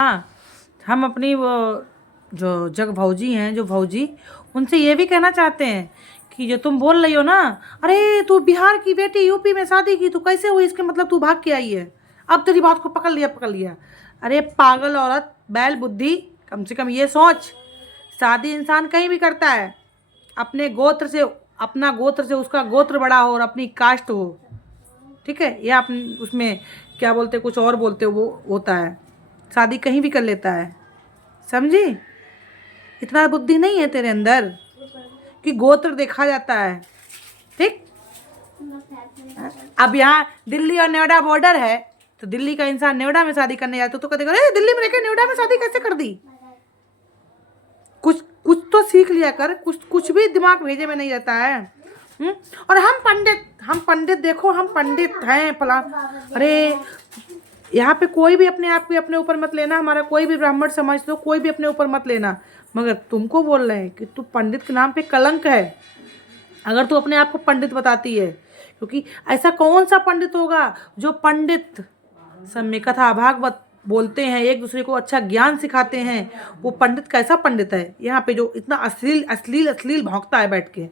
हाँ, हम अपनी वो जो जग भौजी हैं, जो भौजी, उनसे ये भी कहना चाहते हैं कि जो तुम बोल रही हो ना, अरे तू बिहार की बेटी यूपी में शादी की, तू कैसे हुई, इसके मतलब तू भाग के आई है। अब तेरी बात को पकड़ लिया। अरे पागल औरत, बैल बुद्धि, कम से कम ये सोच, शादी इंसान कहीं भी करता है, अपने गोत्र से, अपना गोत्र से उसका गोत्र बड़ा हो और अपनी कास्ट हो, ठीक है, या आप उसमें क्या बोलते, कुछ और बोलते हो, वो होता है, शादी कहीं भी कर लेता है, समझी। इतना बुद्धि नहीं है तेरे अंदर कि गोत्र देखा जाता है, ठीक। अब यहाँ दिल्ली और नोएडा बॉर्डर है, तो दिल्ली का इंसान नोएडा में शादी करने जाता तो कहेगा अरे दिल्ली में रहकर नोएडा में शादी कैसे कर दी। कुछ कुछ तो सीख लिया कर, कुछ भी दिमाग भेजे में नहीं रहता है। और हम पंडित देखो, हम पंडित हैं फला। अरे यहाँ पे कोई भी अपने आप को अपने ऊपर मत लेना, हमारा कोई भी ब्राह्मण समझ लो, कोई भी अपने ऊपर मत लेना, मगर तुमको बोल रहे हैं कि तू पंडित के नाम पे कलंक है, अगर तू अपने आप को पंडित बताती है। क्योंकि ऐसा कौन सा पंडित होगा जो पंडित सब में कथा भागवत बोलते हैं, एक दूसरे को अच्छा ज्ञान सिखाते हैं, वो पंडित कैसा पंडित है यहाँ पे जो इतना अश्लील अश्लील अश्लील भौंकता है बैठ के।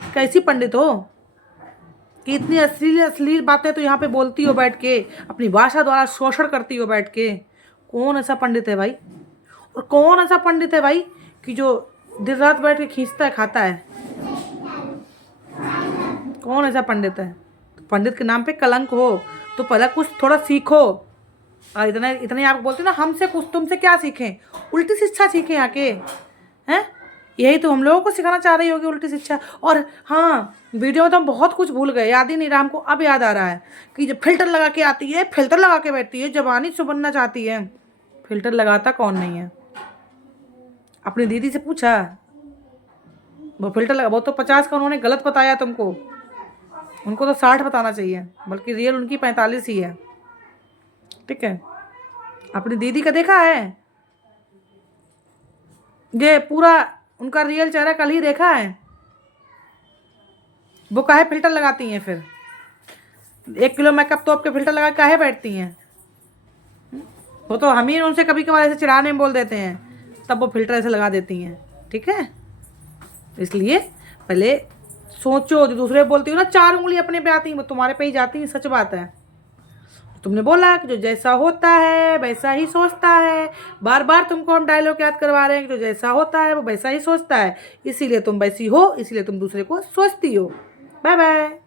कैसी पंडित हो कि इतनी अश्लील अश्लील बातें तो यहाँ पे बोलती हो बैठ के, अपनी भाषा द्वारा शोषण करती हो बैठ के। कौन ऐसा पंडित है भाई, और कौन ऐसा पंडित है भाई कि जो दिन रात बैठ के खींचता है खाता है। कौन ऐसा पंडित है। तो पंडित के नाम पे कलंक हो तो पहले कुछ थोड़ा सीखो। और इतने आप बोलते ना हमसे कुछ, तुमसे क्या सीखें, उल्टी शिक्षा सीखें आके, हैं। यही तो हम लोगों को सिखाना चाह रही होगी, उल्टी शिक्षा। और हाँ, वीडियो में तो हम बहुत कुछ भूल गए, याद ही नहीं रहा हमको, अब याद आ रहा है कि जब फिल्टर लगा के आती है, फिल्टर लगा के बैठती है, जवानी से बनना चाहती है। फिल्टर लगाता कौन नहीं है, अपनी दीदी से पूछा, वो फिल्टर लगा, वो तो 50 का उन्होंने गलत बताया तुमको, उनको तो 60 बताना चाहिए, बल्कि रियल उनकी 45 ही है, ठीक है। अपनी दीदी का देखा है, ये पूरा उनका रियल चेहरा कल ही देखा है। वो काहे फिल्टर लगाती हैं फिर, 1 किलो मेकअप तो आपके फिल्टर लगा काहे बैठती हैं। वो तो हम ही उनसे कभी कभार ऐसे चिढ़ाने में बोल देते हैं, तब वो फिल्टर ऐसे लगा देती हैं, ठीक है। इसलिए पहले सोचो, जो दूसरे बोलती हो ना 4 उंगली अपने पे आती हैं, वो तुम्हारे पे ही जाती हैं, सच बात है। तुमने बोला कि जो जैसा होता है वैसा ही सोचता है, बार बार तुमको हम डायलॉग याद करवा रहे हैं कि जो जैसा होता है वो वैसा ही सोचता है, इसीलिए तुम वैसी हो, इसीलिए तुम दूसरे को सोचती हो। Bye bye.